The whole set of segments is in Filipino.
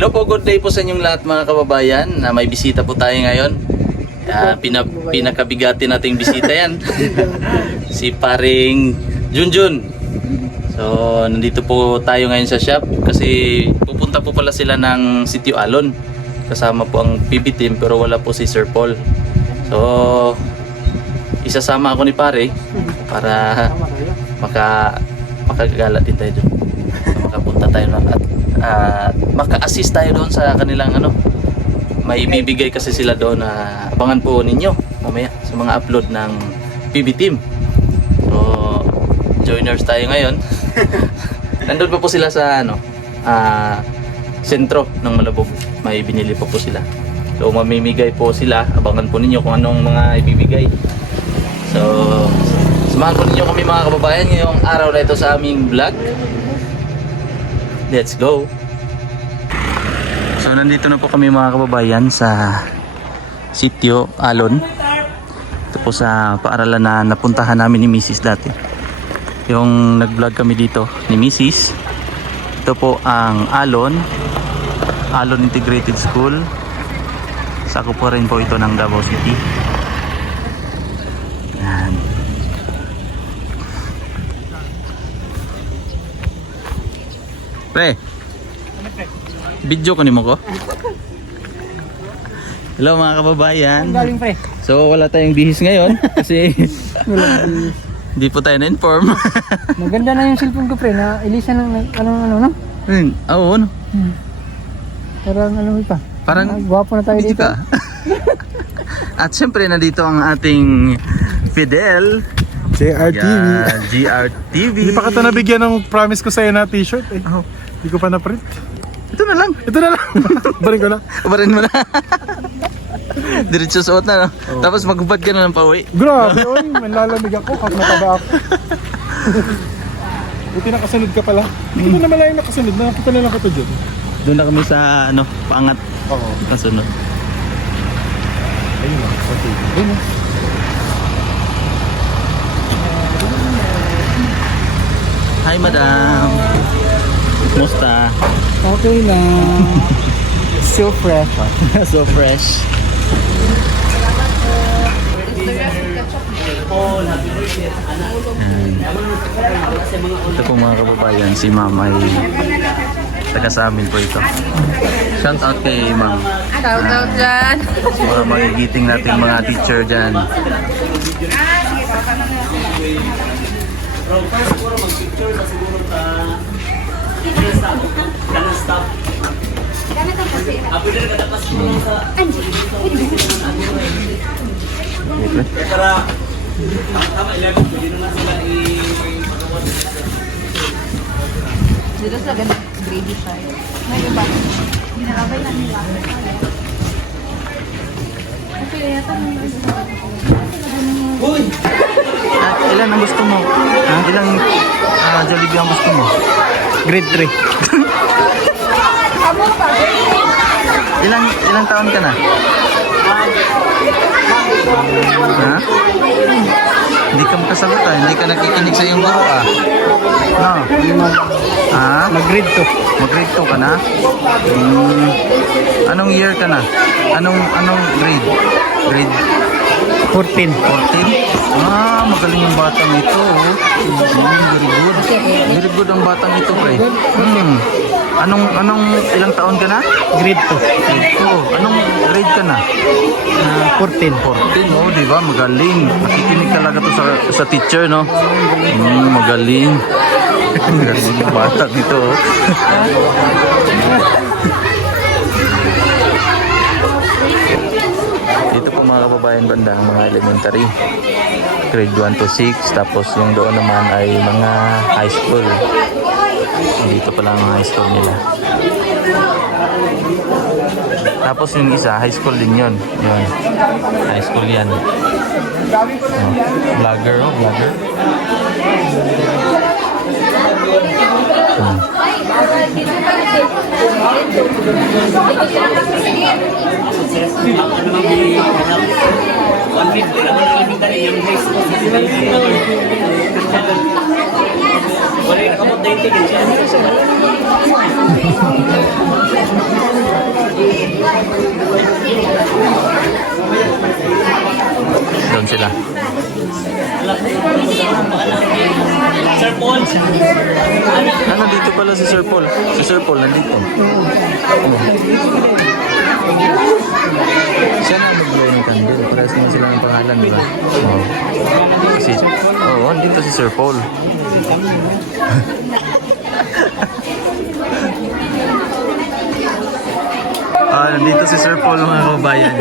Hello po, good day po sa inyong lahat mga kababayan. May bisita po tayo ngayon. Pinakabigati nating bisita yan. Si paring Junjun. So, nandito po tayo ngayon sa shop kasi pupunta po pala sila ng Sitio Alon. Kasama po ang PB team pero wala po si Sir Paul. So, isasama ako ni pare para makagala din tayo doon. Makapunta tayo at maka-assist tayo doon sa kanilang may bibigay kasi sila doon na abangan po ninyo mamaya sa mga upload ng PB team. So joiners tayo ngayon. Nandun pa po sila sa sentro ng Malabog. May binili pa po sila. So mamimigay po sila, abangan po ninyo kung anong mga ibibigay. So samahan po ninyo kami mga kababayan ngayong araw na ito sa aming vlog. Let's go! So nandito na po kami mga kababayan sa Sitio Alon. Ito po sa paaralan na napuntahan namin ni Mrs. dati. Yung nag-vlog kami dito ni Mrs. Ito po ang Alon Integrated School. Sakop po rin po ito ng Davao City. Yan. Pre, video ko ni mo ko. Hello mga kababayan. Galing pre. So wala tayong bihis ngayon kasi hindi po tayo na-inform. Maganda na yung cellphone ko pre, na ilisan ng no? Oo, ano? Parang pa. Parang gwapo na tayo hindi dito. ka. At syempre nandito ang ating Fidel. JRTV. Yan, GRTV. Hindi pa kita nabigyan ng promise ko sa'yo na t-shirt eh. Oh, Hindi ko pa na-print. ito na lang. Ito na lang. Barin ko na. Barin mo na. Diretso suot na, no? Oh. Tapos maghubad ka na ng pauwi. Grabe, oy. Manlalamig ako. Kap nataba ako. Buti nakasunod ka pala. Hindi ko na malayo nakasunod. Nakakita na lang kita dyan. Doon na kami sa paangat Oo. kasunod. Ayun lang. Okay. Ayun lang. Hi madam. Musta? Okay lang. So fresh. So fresh. Ito po mga kababayan, si ma'am ay taga sa amin po ito. Shout out kay ma'am. Shout out dyan. Sa mga magigiting natin mga teacher dyan. Dito sa grade side. May iba. Ginakabay na nila. Okay, yata Ilan ang gusto mo? Ilang Jollibee ang gusto mo? Grade 3. Ilang taon ka na? Ha? Hindi ka makasagot hindi ka nakikinig sa iyong guro No? Ha? Mag-grade 2. Mag-grade 2 ka na? Anong year ka na? Anong grade? Grade 14. 14? Magaling yung batang ito. Very good. Very good ang batang ito, pre. Anong ilang taon ka na? Grade 2. Grade 2. Anong grade ka na? 14. 14, oh, di ba? Magaling. Nakikinig talaga to sa teacher, no? Magaling. Magaling yung batang ito, oh. Dito po mga kababayan banda, mga elementary. Grade 1 to 6. Tapos yung doon naman ay mga high school. Dito pa lang ang high school nila. Tapos yung isa, high school din yun. Yun. High school yan. Vlogger, vlogger. Wala sila. Ano, dito pala si Sir Paul. Si Sir Paul nandito. Siya na mag-blow ng candle. Parehas naman sila ng pangalan, di ba? Dito si Sir Paul. Nandito si Sir Paul, mga kababayan.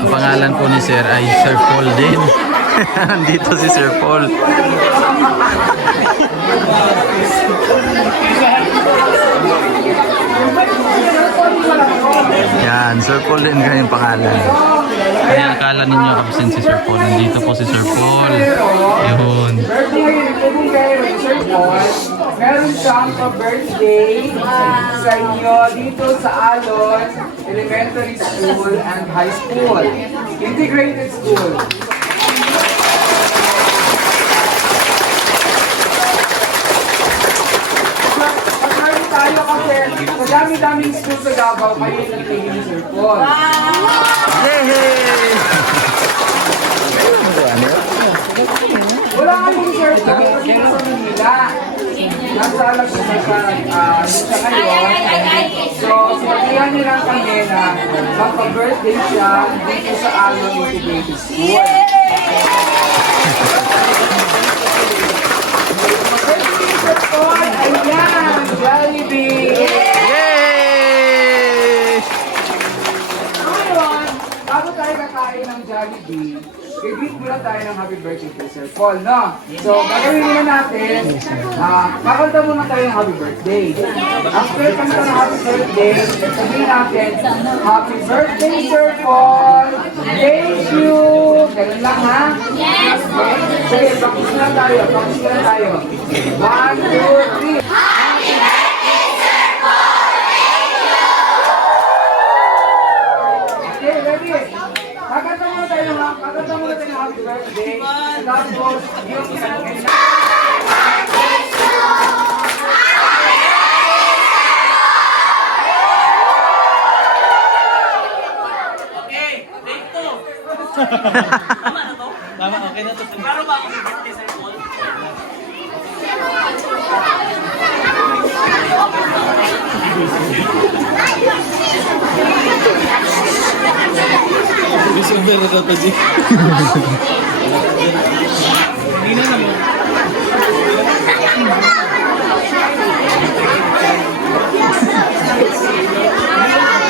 Ang pangalan po ni Sir ay Sir Paul din. Nandito si Sir Paul. Yan, Sir Paul din kanyang pangalan. Kaya akala ninyo absent si Sir Paul. Nandito po si Sir Paul. Yun. Meron siyang pa-birthday sa inyo dito sa Alon Elementary School and High School. Integrated School. Pagkari tayo kasi sa dami-daming school sa Davao, kayo yung nagtigil ni Sir Paul. Yay! Wala kayong Sir Paul kasi sa Manila. Nasa alam ko sa ngayon. So, sinabihan niyo lang kami na magpa-birthday siya dito sa Alon Integrated School. Mag-birthday Sir Paul! Ayan! Jollibee! Yay! Ngayon, bago tayo kakain ng Jollibee, i-greet muna tayo ng happy birthday kay Sir Paul, no? So, gagawin muna natin, kakanta muna tayo ng happy birthday. After kanta ng happy birthday, sabihin natin, happy birthday, Sir Paul! Thank you! Ganun lang, ha? Yes! Okay? Sige, practice na tayo. Practice na tayo. 1, 2, 3. Okay, ready? Kakanta muna tayo ng happy birthday. Tapos, yung isang kanya.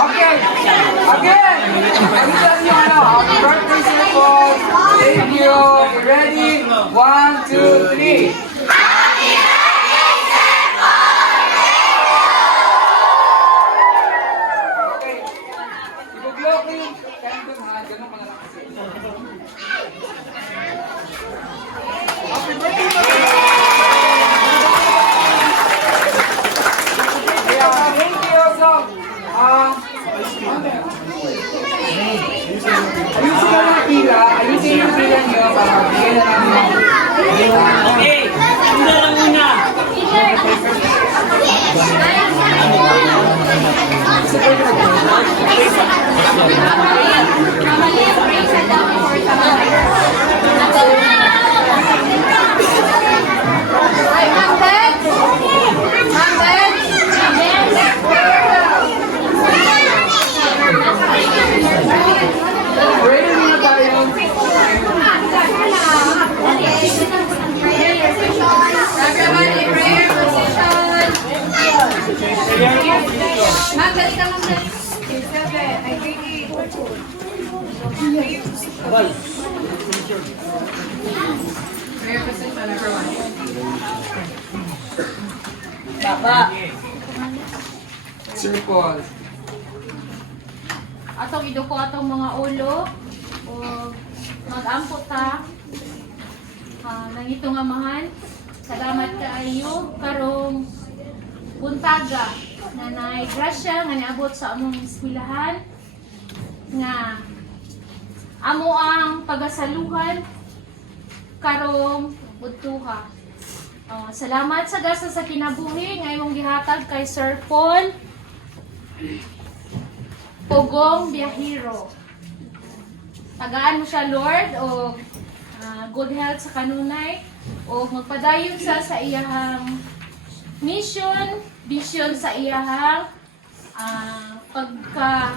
Okay, again. Pagkitan nyo happy birthday, Sir Paul. Thank you. Ready? 1, 2, 3. Okay. Ibuglo ko yung candle, ha? Ganun ka na lang kasi. Happy birthday, Sir Paul. Yeah, thank you. So, ayusin na ng pila. Ayusin yung pila nyo para bigyan na namin. Okay, pila lang muna. Ready muna tayo. Everybody, prayer position. Ma'am, dali ka ma'am. I think prayer position, everyone. Baba. Sir Paul. Atong iduko atong mga ulo o mag-ampot ta nang itong amahan. Salamat kaayo karong buntaga na nay grasya nga niabot sa among eskwelahan nga amo ang pagasaluhan karong budtuha. Salamat sa gasa sa kinabuhi nga imong gihatag kay Sir Paul Pugong Biyahero. Tagaan mo siya, Lord, o good health sa kanunay o magpadayon sa iyahang mission, vision sa iyahang pagka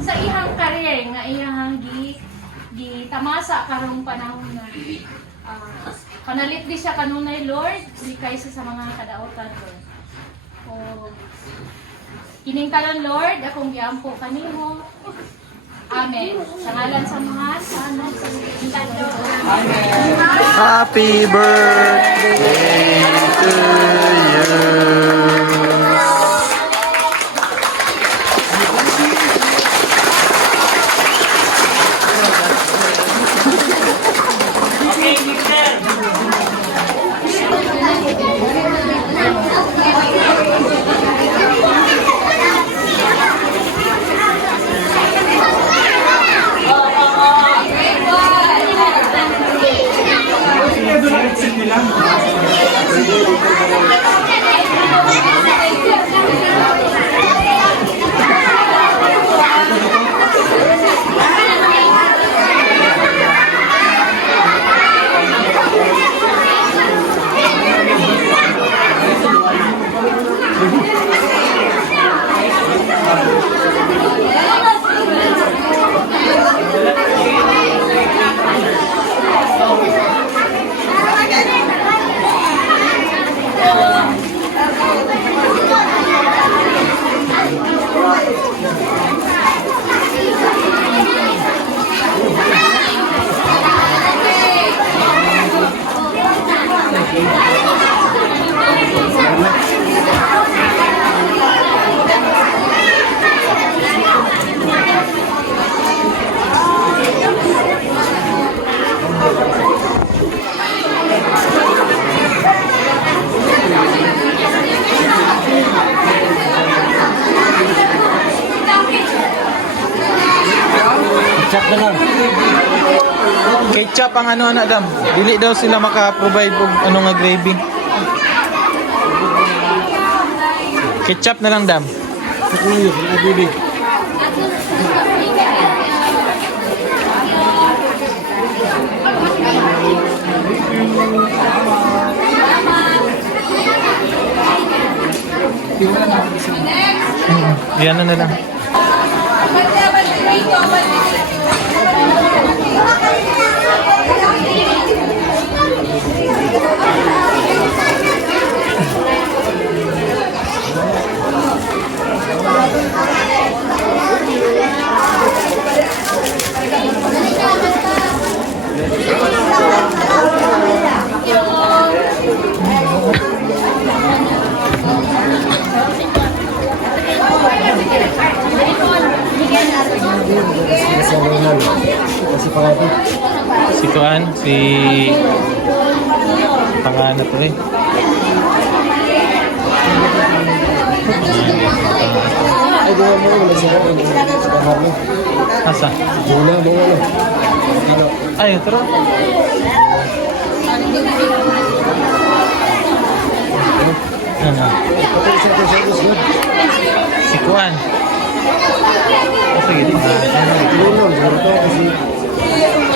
sa iyang career nga iyahang gitamasa karong panahon na panalit di siya kanunay Lord di kaysa sa mga kadaotan Lord. O kining karon Lord akong giampo kanimo. Amen. Sa ngalan sa mga sa anak sa Santo. Amen. Happy birthday to you. Ketchup ang ano Dam. Dili daw sila maka-provide og ano nga gravy. Ketchup na lang Dam. Yan na lang. Si Kuan, si panganap ko rin. Asa? Ay, tara. Ano? Si Kuan. Sige,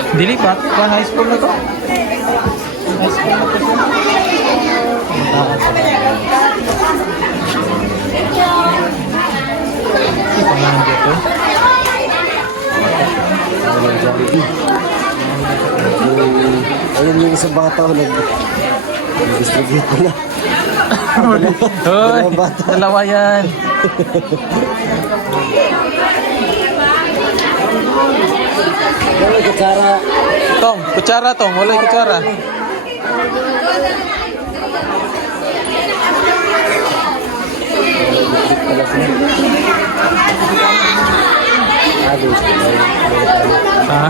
dili pa? Kuan high school na to? High school na to siya? Si pangalan dito? Ayun yung isang bata ko nag-distribute ko na. Hoy, dalawa yan. Wala kutsara. Tong, kutsara tong, wala kutsara. Ha?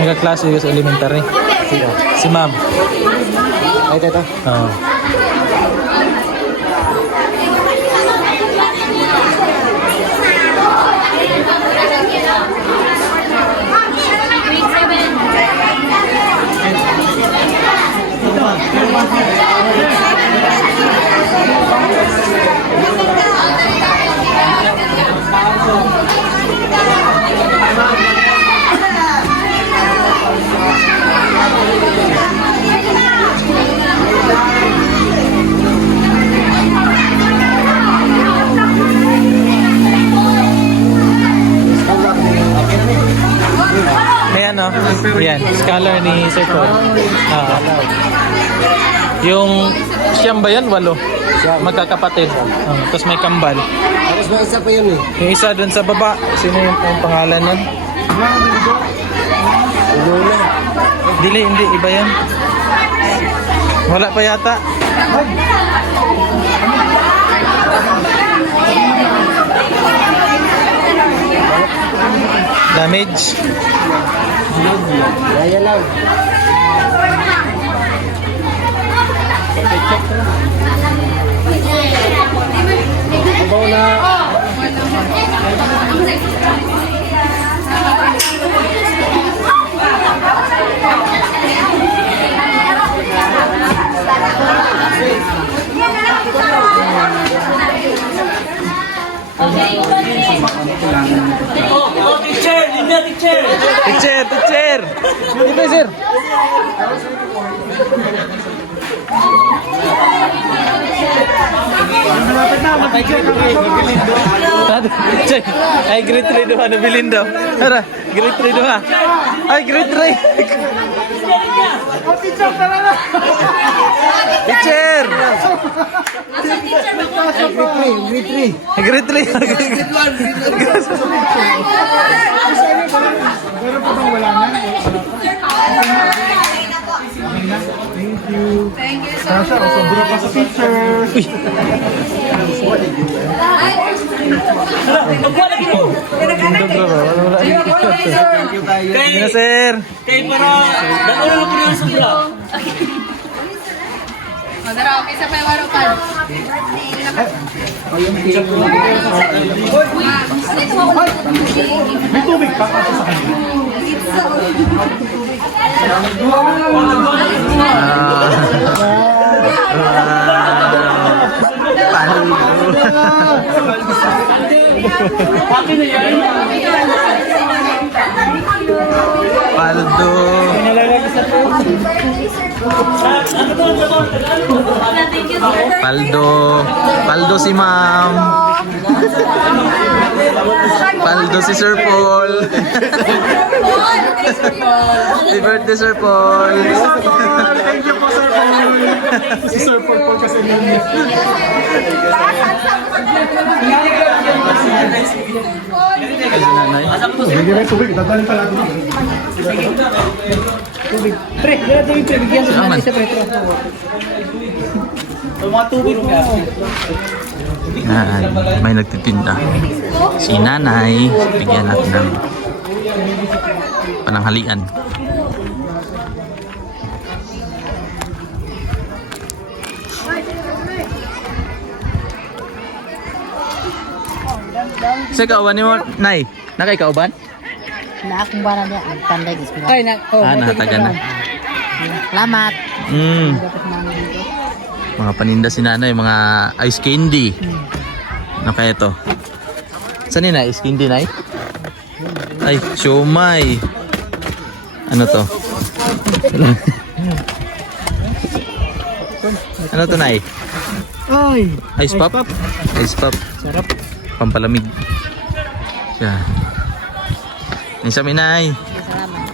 Nagka-klase ko sa elementary. Si ma'am. Ay, tata. Oo. yan. Scholar ni Sir Paul. Yung siyam ba yan? 8. Magkakapatid. Tapos may kambal. Tapos may isa pa yun eh. Yung isa dun sa baba. Sino yung pangalan nun? Dili, hindi. Iba yan. Wala pa yata. Damage. Kaya lang. Bawa na. Teacher! Dito, sir. Ay, grade 3 doon. Nabilin daw. Tara, grade 3 doon. Ay, grade 3. Teacher! Grade 3. Meron pa bang wala na? Thank you so Sasha, sobra pa sa picture. Hindi na, sir. Madara, okay sa may warukan. May tubig pa kasi sa kanila. Paldo. Paldo si ma'am. Paldo si Sir Paul. Happy birthday, Sir Paul. Thank you po, Sir Paul. Si Sir Paul kasi nila. Bigyan may tubig. Dadalhin pala dito. Tubig. Pre, kaya tubig. Bigyan sa nanay sa pre. Mga tubig mo. Yan, may nagtitinda. Si nanay, bigyan natin ng pananghalian. Sa kauban ni mo, nay? Nakaikauban? Na akong bara niya, ang panday gusto ko. Ay, na. Oh, Nataga na. Salamat. Mga paninda si nanay, mga ice candy. Ano kaya to? Saan yun na? Ice candy, nay? Ay, siomay. Ano to? Ano to, nay? Ay. Ice pop? Ice pop. Sarap. Pampalamig. Yan. Nisa minay. Salamat.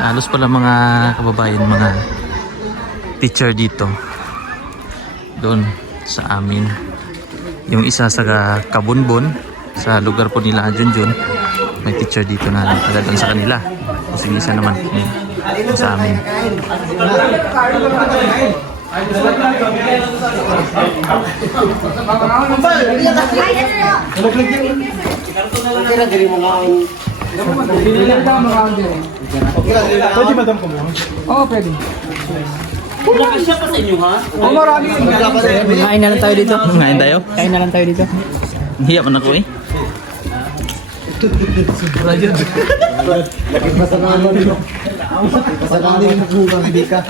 Halos pala mga kababayan, mga teacher dito. Doon sa amin. Yung isa sa Kabunbon, sa lugar po nila Junjun, may teacher dito na taga doon sa kanila. Tapos yung isa naman sa amin. Pwede madam ko mo? Oo, pwede. Kain na lang tayo dito. Ngayon tayo? Kain na lang tayo dito. Hiya man ako eh.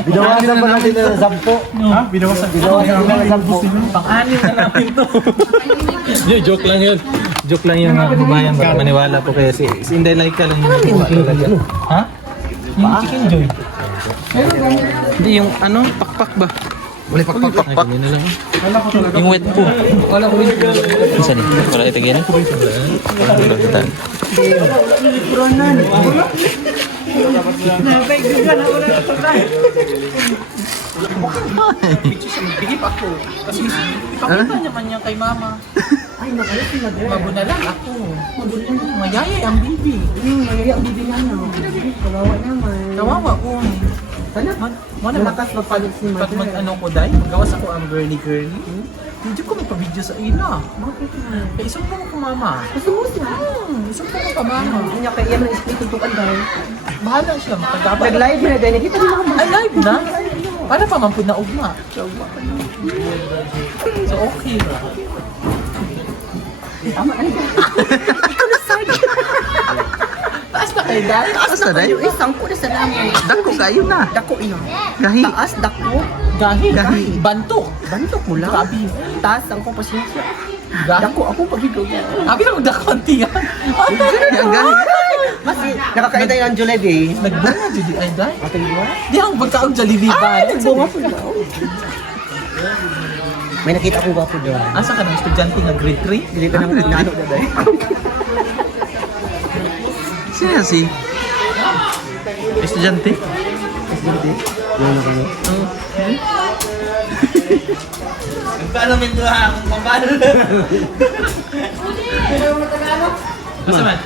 Binawasan pa natin na 10. Ha? Binawasan. Binawasan pa ng 10. Pang-anim na namin to. Joke lang yun. Joke lang yung mga kababayan. Baka maniwala po kaya si Inday Laika lang yung nagawa talaga. Ha? Yung chicken joy. Hindi yung ano, pakpak ba? Wala pakpak. Ay, ganyan na lang. Yung wet po. Wala ko wet po. Saan eh? Wala ito ganyan? Wala kita. Ipakita niya man niya kay mama. Ay, mabuna lang ako. Mayayay ang bibi. Mayaya ang bibi nga no. Kawawa naman. Kawawa ko. Wala Malakas magpalit si Pag mother. mag-ano ko dahil, magawas ako ang girly-girly. Hindi ko may pa-video sa ila. Bakit nga? Eh, isang po ko mama. Gusto mo siya? Isang po ko pa mama. Hindi niya kaya yung split ito ka dahil. Bahala siya, makagabal. Nag-live na dahil. Kita mo naman. Ay, live na? Para pa man po na ugma. So, okay ba? Taas na kayo dahil? Taas na dahil? Isang ko na sa namin. Dako kayo na. Dako iyon. Gahi. Taas, dako. Gahi. Gahi. Bantok. Bantok mo lang. Grabe. Taas ang ko pasensya. Gahi. Dako ako pagigaw niya. Abi lang dakonti yan. Ang gahi. Mas nakakain tayo ng Jollibee. Nagbunga, Judy. Ay, dahil. Ating buwan? Di ang magkaong Jollibee ba? Nagbunga po daw. May nakita ko gwapo doon. Asa ka ng estudyante nga grade 3? Hindi ka naman nano na dahil. Siya si estudyante. Hindi. Ano kami? Basta man?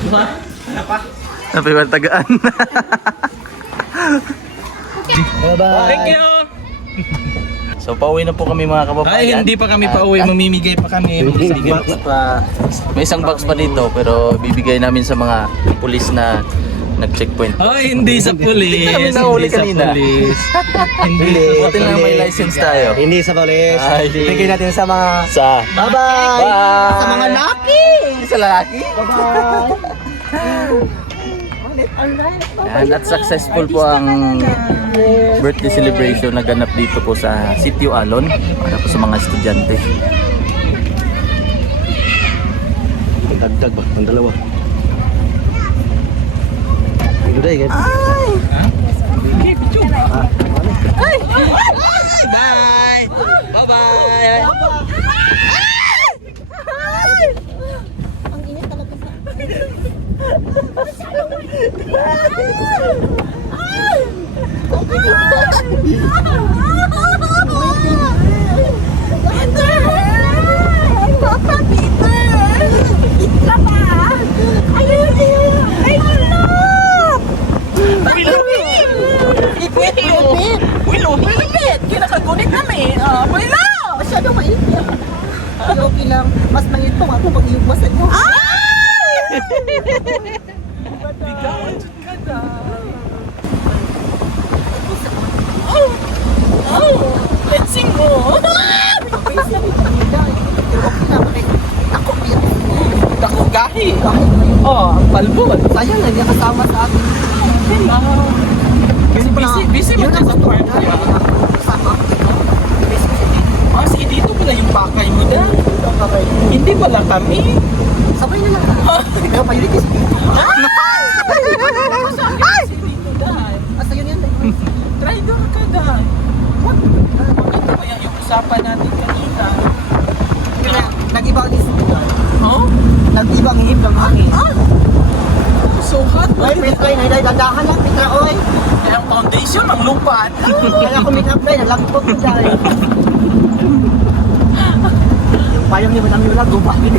Diba? Sabi ba tagaan? Bye-bye. Thank you! So pauwi na po kami mga kababayan. Ay, hindi pa kami pauwi. Mamimigay pa kami. Mamimigay pa. May isang box pa dito pero bibigay namin sa mga pulis na nag-checkpoint. Ay, hindi sa police. Kami nahuli Hindi sa kanina. police. Hindi. Buti lang may license tayo. Hindi sa polis. Ay, Bigay natin sa mga... Sa Bye-bye! Bye! Sa mga laki! Sa lalaki. Bye-bye! Yan, at successful po ang birthday celebration na ganap dito po sa Sitio Alon para po sa mga estudyante. Dagdag ba? Ang dalawa. Ito dahil guys. Bye! Bye-bye! Papa Peter! Itla pa! Ayun! Ay, wala! Wilupit! Wilupit! Wilupit! Kinakagunit namin! Wala! Masyado mainit. Pero okay lang. Mas mainit pa ako pag iuwasan mo. Let's sing mo! Dako gahi. Oh, ang palbon. Sayang na niya kasama sa akin. Busy mo na sa work. Ah, sige, dito pala yung pakay mo na. Hindi pala kami. Sabay na lang. Pero payulit kasi dito. Asa yun yan? Try doon ka dahil. Ito ba yung usapan natin kanina? Nag-iba ang isip ko. Huh? Nag-iba ang ihip ng hangin. So hot. Oy, Petra, inay, dandahan lang, Petra, oy. Kaya ang foundation, ang lupan. Kaya ako make up na, nalagpot ko dahil. Yung payong ni Manang Yola, gumahin.